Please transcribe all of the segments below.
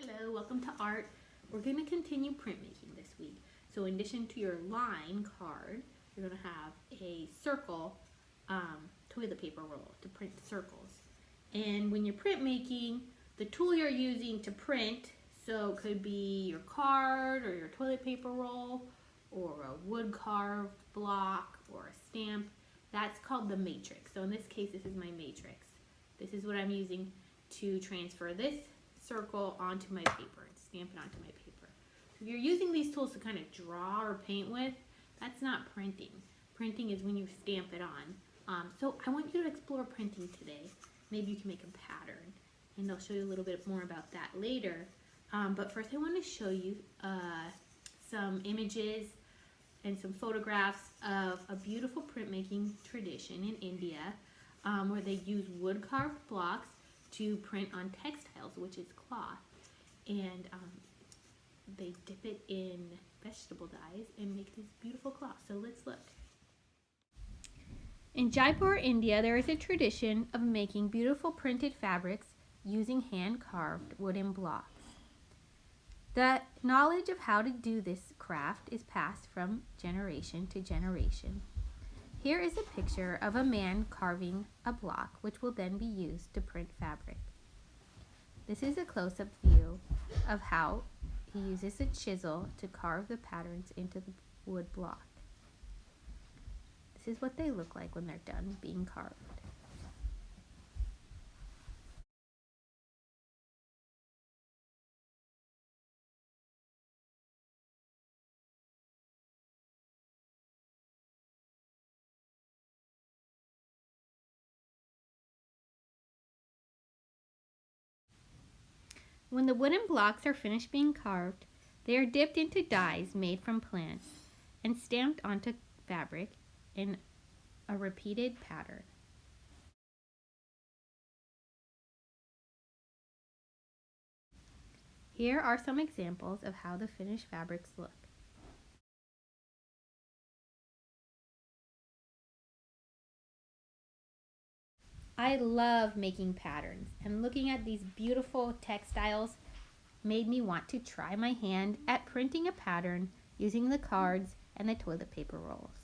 Hello, welcome to art. We're going to continue printmaking this week. So in addition to your line card, you're going to have a circle toilet paper roll to print circles. And when you're printmaking, the tool you're using to print, so it could be your card or your toilet paper roll or a wood carved block or a stamp, that's called the matrix. So in this case, this is my matrix. This is what I'm using to transfer this circle onto my paper and stamp it onto my paper. If you're using these tools to kind of draw or paint with, that's not printing. Printing is when you stamp it on. So I want you to explore printing today. Maybe you can make a pattern, and I'll show you a little bit more about that later. But first I want to show you some images and some photographs of a beautiful printmaking tradition in India where they use wood carved blocks to print on textiles, which is cloth, and they dip it in vegetable dyes and make these beautiful cloths. So let's look. In Jaipur, India, there is a tradition of making beautiful printed fabrics using hand-carved wooden blocks. The knowledge of how to do this craft is passed from generation to generation. Here is a picture of a man carving a block, which will then be used to print fabric. This is a close-up view of how he uses a chisel to carve the patterns into the wood block. This is what they look like when they're done being carved. When the wooden blocks are finished being carved, they are dipped into dyes made from plants and stamped onto fabric in a repeated pattern. Here are some examples of how the finished fabrics look. I love making patterns, and looking at these beautiful textiles made me want to try my hand at printing a pattern using the cards and the toilet paper rolls.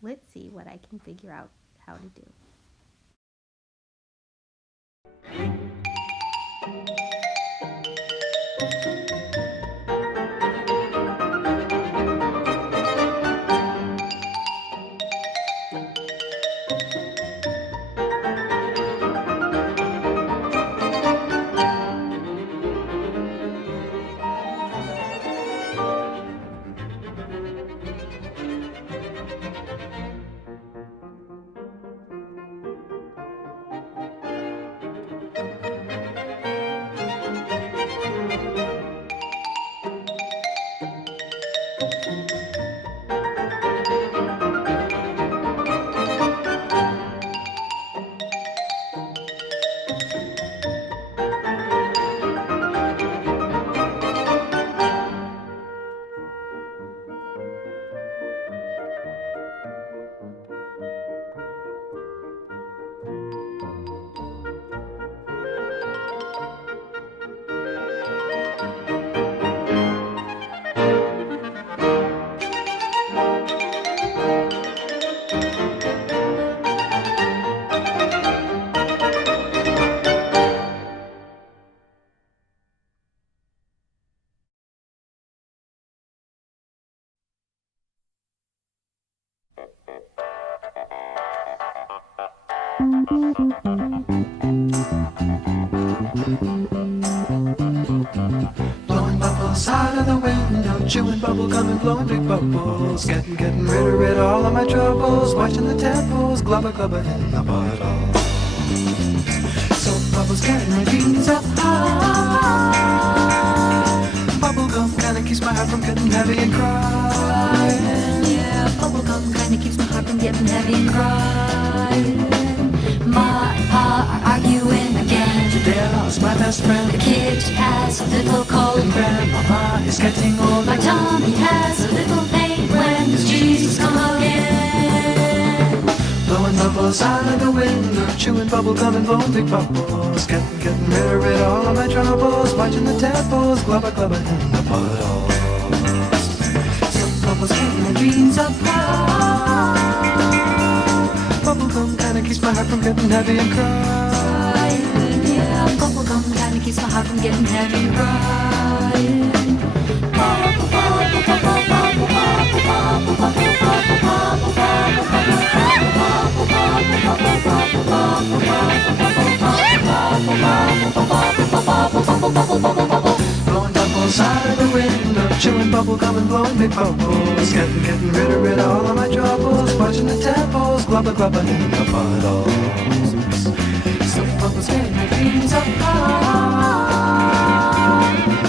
Let's see what I can figure out how to do. Blowing bubbles out of the window, chewing bubble gum and blowing big bubbles. Getting rid of all of my troubles. Watching the temples, glubber glubber in the bottle. Soap bubbles getting my jeans up high. Bubble gum kinda keeps my heart from getting heavy and crying. Yeah, bubble gum kinda keeps my heart from getting heavy and crying. Ma and Pa are arguing again. Today I lost my best friend. The kid has a little cold. And Grandmama is getting old. My tummy has a little pain. When does Jesus come again? Blowing bubbles out of the window, chewing bubble gum and blowing big bubbles. Getting rid of all of my troubles, watching the tadpoles glubber glubber in the puddles. Some bubbles keep my dreams apart. Bubble gum kinda keeps my heart from getting heavy and crying. Yeah, bubblegum kinda keeps my heart from getting heavy and crying. Blowing bubbles out of the window, chewing bubble gum and blowing big bubbles. Getting rid of all of my troubles, watching the tadpoles glubber glubber in the puddles. Some bubbles carry my dreams apart.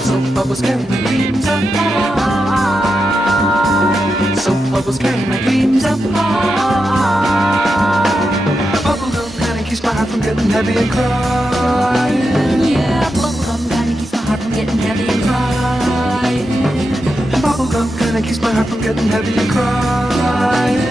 Soap bubbles carry my dreams apart. Soap bubbles carry my dreams apart. Bubble gum kinda keeps my heart from getting heavy and crying. Yeah, bubblegum kinda keeps my heart from getting heavy and crying. Bubble gum kinda keeps my heart from getting heavy and crying.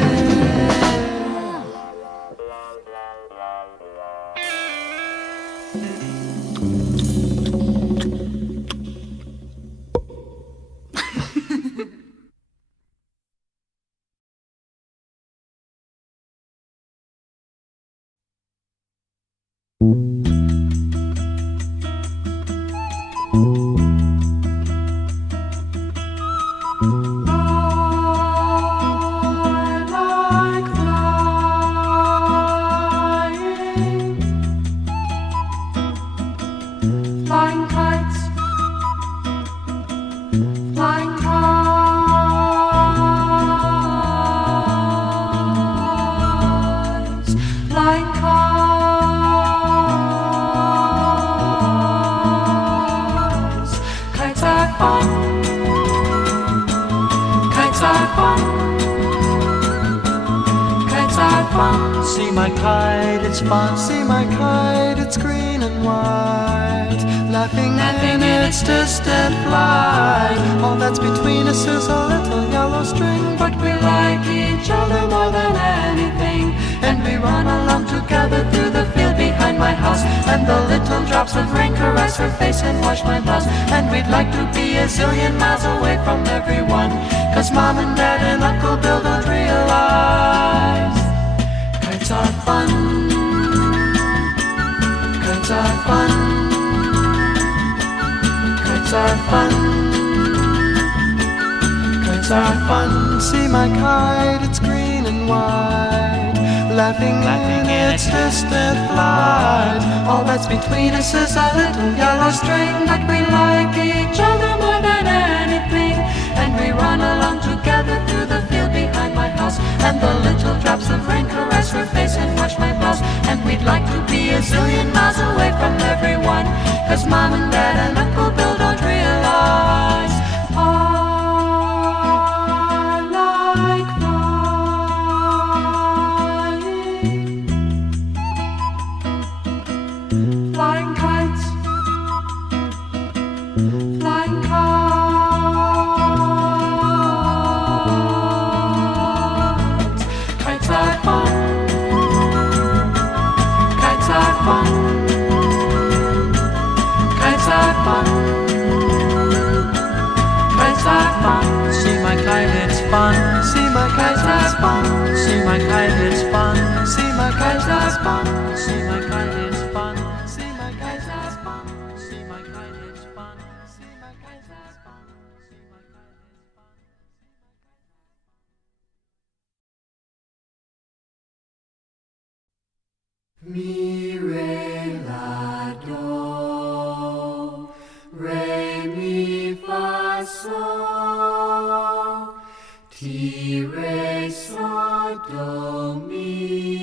Flying kites, flying kites, flying kites. Kites are fun. Kites are fun. Kites are fun. See my kite, it's fun. See my kite, it's green and white. Laughing in its distant flight. All that's between us is a little yellow string, but we like each other more than anything. And we run along together through the field behind my house. And the little drops of rain caress her face and wash my blouse. And we'd like to be a zillion miles away from everyone, 'cause Mom and Dad and Uncle Bill don't realize kites are fun. Kites are fun. Kites are fun. Kites are fun. See my kite, it's green and white. Laughing in its distant flight. All that's between us is a little yellow string, but we like each other more than anything. And we run along together through the field behind my house. And the little drops of rain caress her face and wash my blouse. And we'd like to be a zillion miles away from everyone, 'cause Mom and Dad and Uncle Bill don't realize I like flying. Flying kites, flying kites. Kites are fun. Kites are fun. Kites are fun. Kites are fun. See my kite, it's fun. See my kite, it's fun. See my kite, it's fun. See my kite, it's fun. See my kite, it's fun. See my kite, it's fun. See my kite, it's fun. See my kite, it's fun. See my kite, it's fun. Mi, re, la, do, re, mi, fa, sol, ti, re, sol, do, mi.